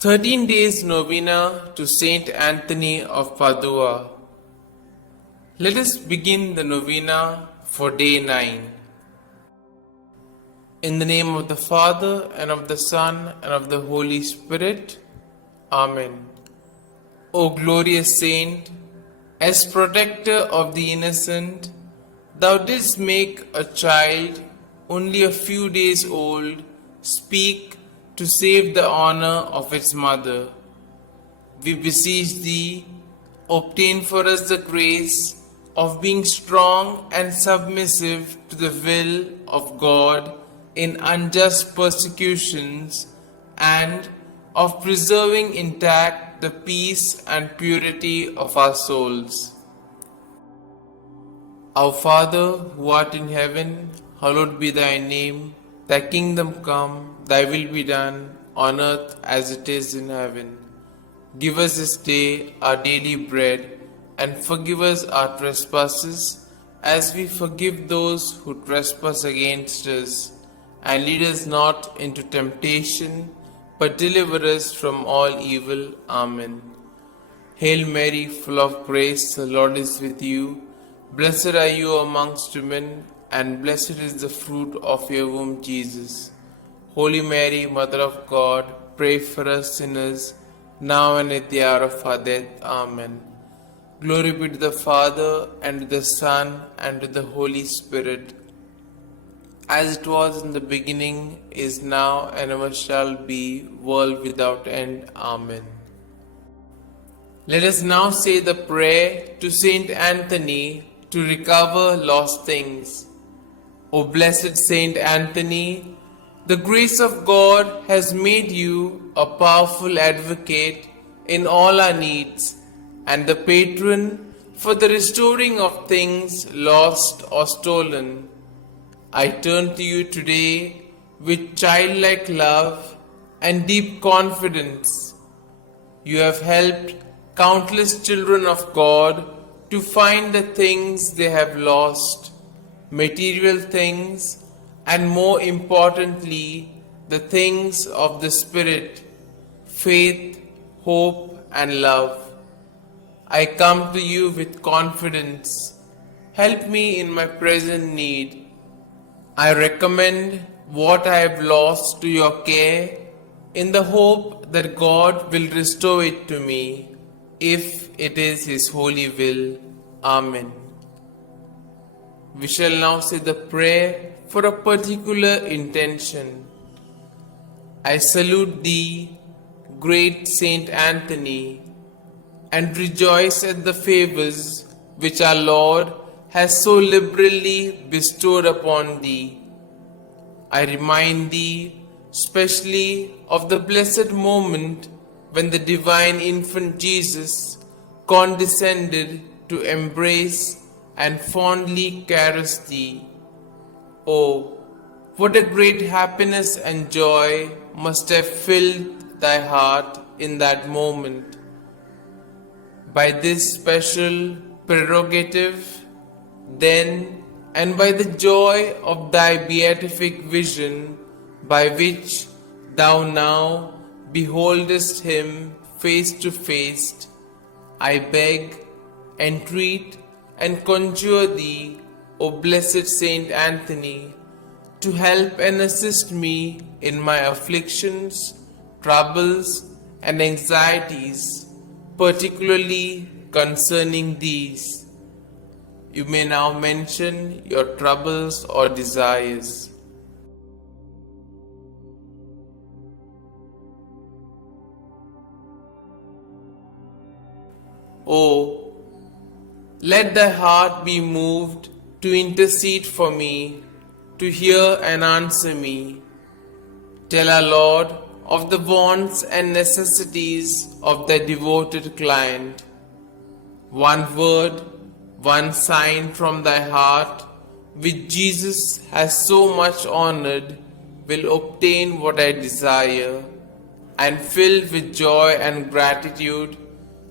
13 days novena to Saint Anthony of Padua. Let us begin the novena for day 9. In the name of the Father, and of the Son, and of the Holy Spirit. Amen. O glorious Saint, as protector of the innocent, thou didst make a child only a few days old speak to save the honor of its mother. We beseech thee, obtain for us the grace of being strong and submissive to the will of God in unjust persecutions, and of preserving intact the peace and purity of our souls. Our Father, who art in heaven, hallowed be thy name. Thy kingdom come, thy will be done, on earth as it is in heaven. Give us this day our daily bread, and forgive us our trespasses, as we forgive those who trespass against us. And lead us not into temptation, but deliver us from all evil. Amen. Hail Mary, full of grace, the Lord is with you. Blessed are you amongst women, and blessed is the fruit of your womb, Jesus. Holy Mary, Mother of God, pray for us sinners, now and at the hour of our death. Amen. Glory be to the Father, and to the Son, and to the Holy Spirit, as it was in the beginning, is now, and ever shall be, world without end. Amen. Let us now say the prayer to Saint Anthony to recover lost things. O blessed Saint Anthony, the grace of God has made you a powerful advocate in all our needs, and the patron for the restoring of things lost or stolen. I turn to you today with childlike love and deep confidence. You have helped countless children of God to find the things they have lost, material things, and more importantly, the things of the Spirit, faith, hope, and love. I come to you with confidence. Help me in my present need. I recommend what I have lost to your care, in the hope that God will restore it to me, if it is His holy will. Amen. We shall now say the prayer for a particular intention. I salute thee, great Saint Anthony, and rejoice at the favors which our Lord has so liberally bestowed upon thee. I remind thee specially of the blessed moment when the divine infant Jesus condescended to embrace and fondly caress thee. Oh, what a great happiness and joy must have filled thy heart in that moment. By this special prerogative, then, and by the joy of thy beatific vision, by which thou now beholdest him face to face, I beg, entreat, and conjure thee, O blessed Saint Anthony, to help and assist me in my afflictions, troubles, and anxieties, particularly concerning these. You may now mention your troubles or desires. Oh, let thy heart be moved to intercede for me, to hear and answer me. Tell our Lord of the wants and necessities of thy devoted client. One word, one sign from thy heart, which Jesus has so much honored, will obtain what I desire, and filled with joy and gratitude,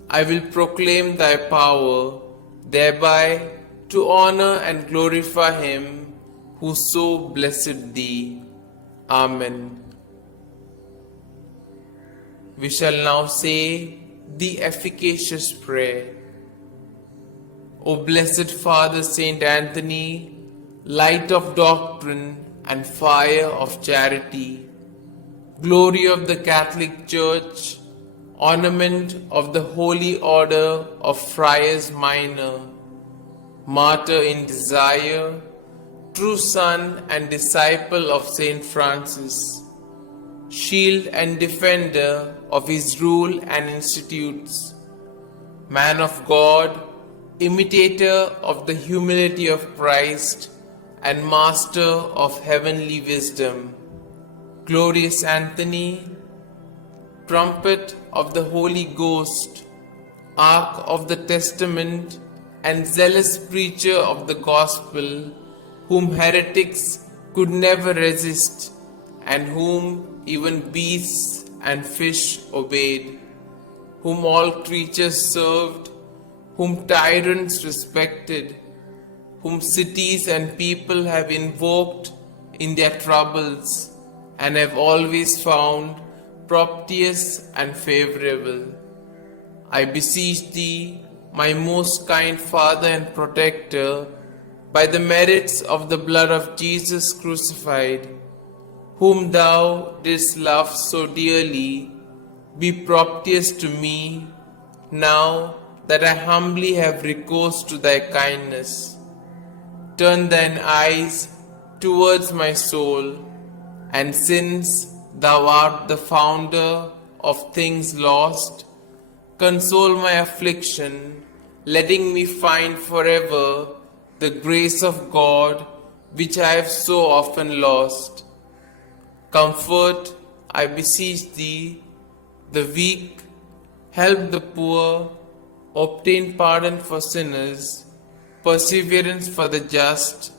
I will proclaim thy power, thereby to honor and glorify him who so blessed thee. Amen. we shall now say the efficacious prayer. O blessed Father Saint Anthony, light of doctrine and fire of charity, glory of the Catholic Church, ornament of the Holy Order of Friars Minor, martyr in desire, true son and disciple of Saint Francis, shield and defender of his rule and institutes, man of God, imitator of the humility of Christ, and master of heavenly wisdom, glorious Anthony, trumpet of the Holy Ghost, ark of the testament, and zealous preacher of the gospel, whom heretics could never resist, and whom even beasts and fish obeyed, whom all creatures served, whom tyrants respected, whom cities and people have invoked in their troubles, and have always found propitious and favorable. I beseech thee, my most kind Father and Protector, by the merits of the blood of Jesus crucified, whom thou didst love so dearly, be propitious to me, now that I humbly have recourse to thy kindness. Turn thine eyes towards my soul, and since thou art the founder of things lost, console my affliction, letting me find forever the grace of God which I have so often lost. Comfort, I beseech thee, the weak, help the poor, obtain pardon for sinners, perseverance for the just,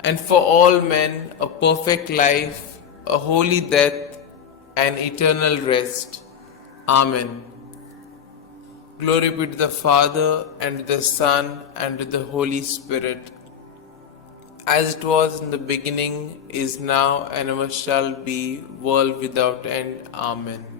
and for all men a perfect life, a holy death, and eternal rest. Amen. Glory be to the Father, and to the Son, and to the Holy Spirit, as it was in the beginning, is now, and ever shall be, world without end. Amen.